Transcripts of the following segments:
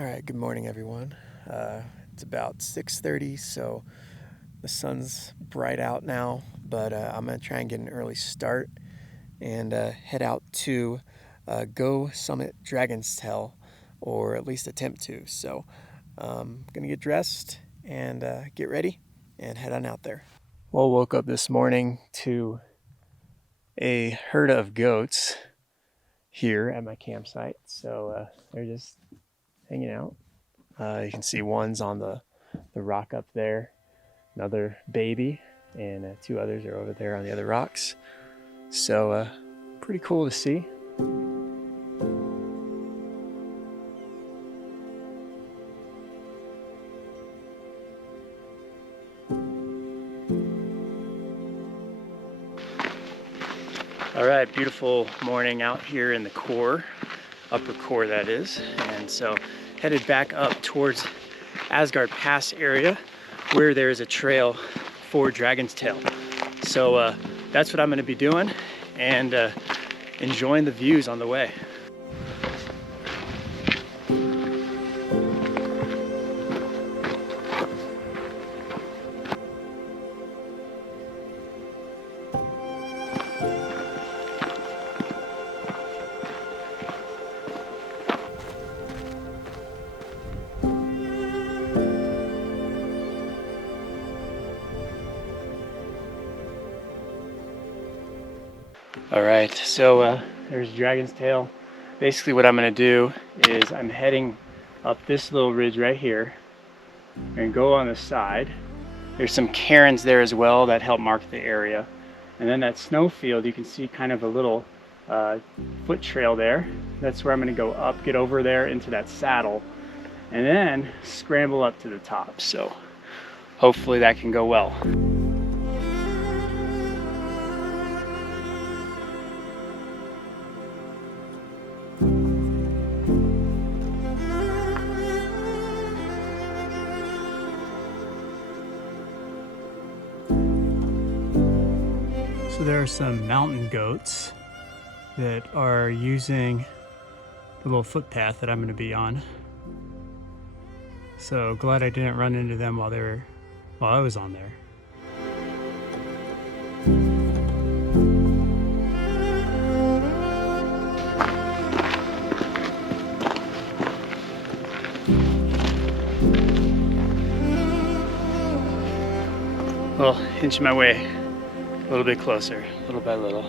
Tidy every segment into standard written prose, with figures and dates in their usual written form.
All right, good morning, everyone. It's about 6:30, so the sun's bright out now, but I'm gonna try and get an early start and head out to go summit Dragontail, or at least attempt to. So gonna get dressed and get ready and head on out there. Well, woke up this morning to a herd of goats here at my campsite, so they're just hanging out. You can see one's on the rock up there, another baby, and two others are over there on the other rocks. So pretty cool to see. All right, beautiful morning out here in the core, upper core that is, and so headed back up towards Asgard Pass area where there is a trail for Dragontail. So that's what I'm going to be doing and enjoying the views on the way. All right, so there's Dragontail. Basically what I'm gonna do is I'm heading up this little ridge right here and go on the side. There's some cairns there as well that help mark the area. And then that snowfield, you can see kind of a little foot trail there. That's where I'm gonna go up, get over there into that saddle, and then scramble up to the top. So hopefully that can go well. So there are some mountain goats that are using the little footpath that I'm going to be on. So glad I didn't run into them while I was on there. Well, inching my way a little bit closer, little by little.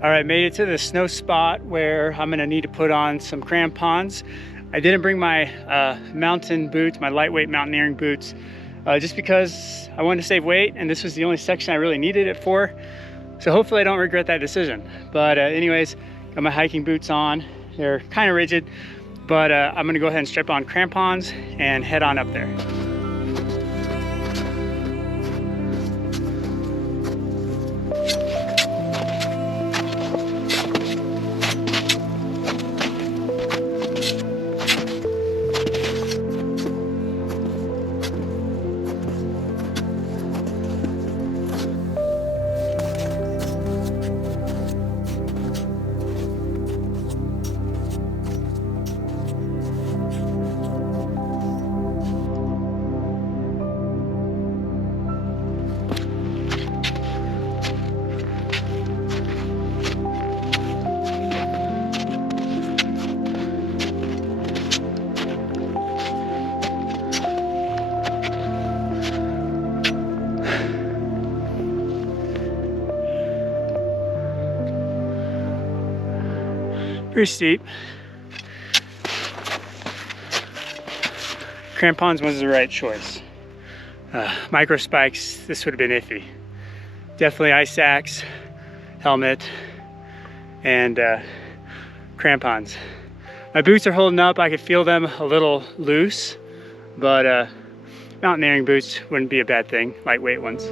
All right, made it to the snow spot where I'm gonna need to put on some crampons. I didn't bring my mountain boots, my lightweight mountaineering boots, just because I wanted to save weight, and this was the only section I really needed it for. So hopefully I don't regret that decision. But anyways, got my hiking boots on. They're kind of rigid, but I'm gonna go ahead and strap on crampons and head on up there. Pretty steep. Crampons was the right choice. Micro spikes, this would have been iffy. Definitely ice axe, helmet, and crampons. My boots are holding up. I could feel them a little loose, but mountaineering boots wouldn't be a bad thing, lightweight ones.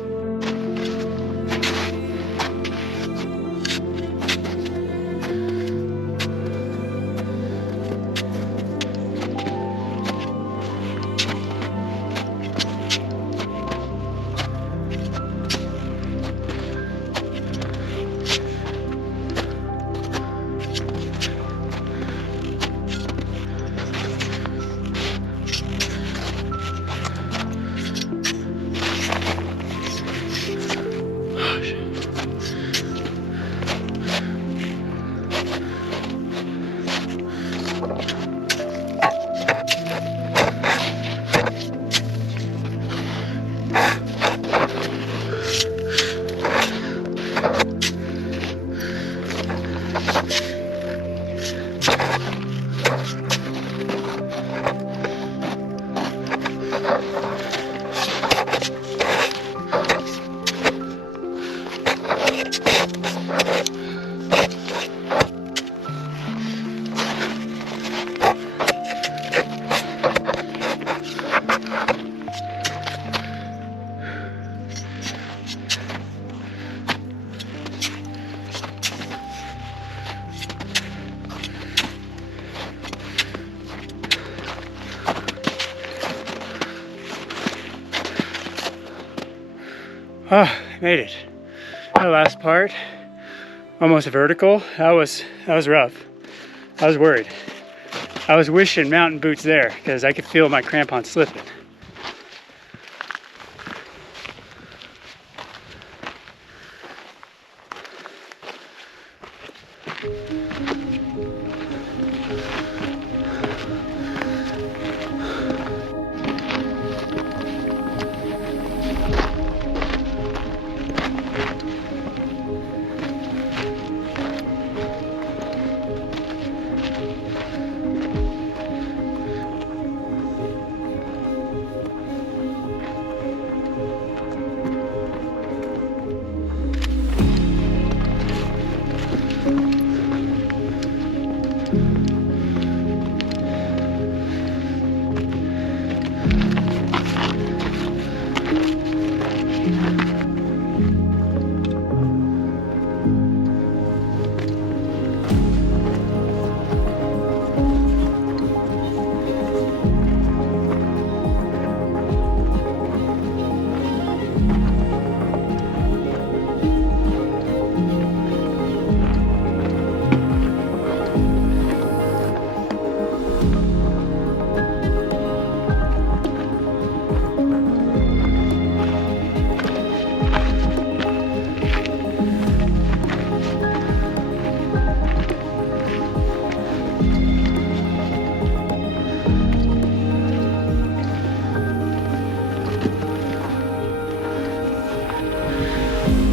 Oh, made it. That last part, almost vertical, that was rough. I was worried. I was wishing mountain boots there because I could feel my crampons slipping.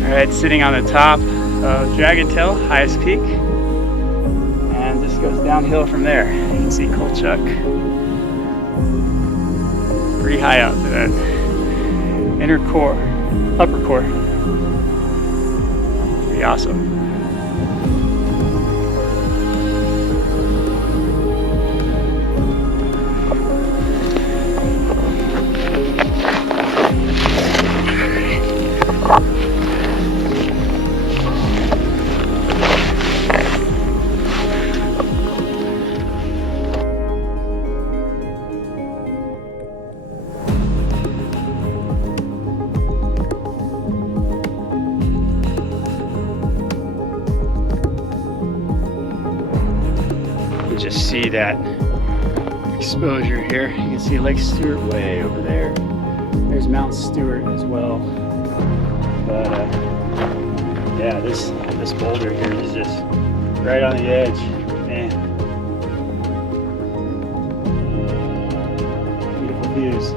Alright, sitting on the top of Dragontail, highest peak, and this goes downhill from there. You can see Kolchak pretty high up to that inner core, upper core. Pretty awesome. Just see that exposure here. You can see Lake Stewart way over there. There's Mount Stewart as well. But yeah, this boulder here is just right on the edge. Man, beautiful views.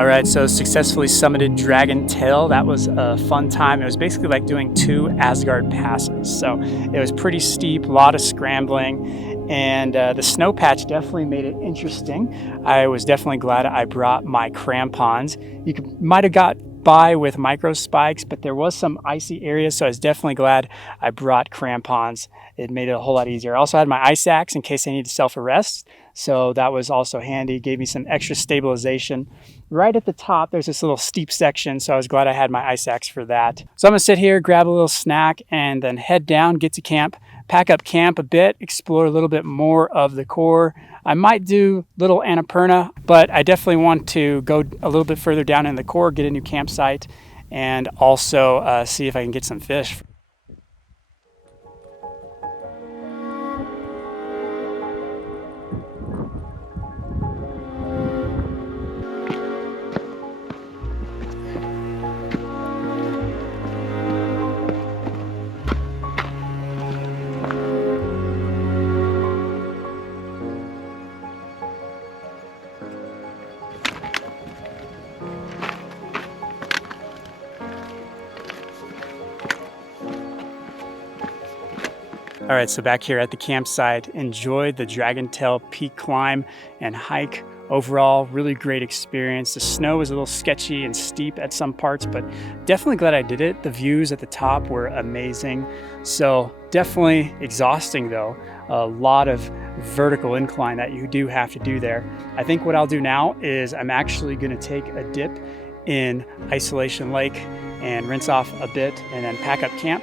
All right, so successfully summited Dragontail. That was a fun time. It was basically like doing 2 Asgard passes. So it was pretty steep, a lot of scrambling, and the snow patch definitely made it interesting. I was definitely glad I brought my crampons. You might have got by with micro spikes, but there was some icy areas, so I was definitely glad I brought crampons. It made it a whole lot easier. I also had my ice axe in case I needed self-arrest, so that was also handy. Gave me some extra stabilization. Right at the top, there's this little steep section, so I was glad I had my ice axe for that. So I'm gonna sit here, grab a little snack, and then head down, get to camp, pack up camp a bit, explore a little bit more of the core. I might do Little Annapurna, but I definitely want to go a little bit further down in the core, get a new campsite, and also see if I can get some fish. All right, so back here at the campsite, enjoyed the Dragontail Peak climb and hike. Overall, really great experience. The snow was a little sketchy and steep at some parts, but definitely glad I did it. The views at the top were amazing. So definitely exhausting though. A lot of vertical incline that you do have to do there. I think what I'll do now is I'm actually gonna take a dip in Isolation Lake and rinse off a bit and then pack up camp.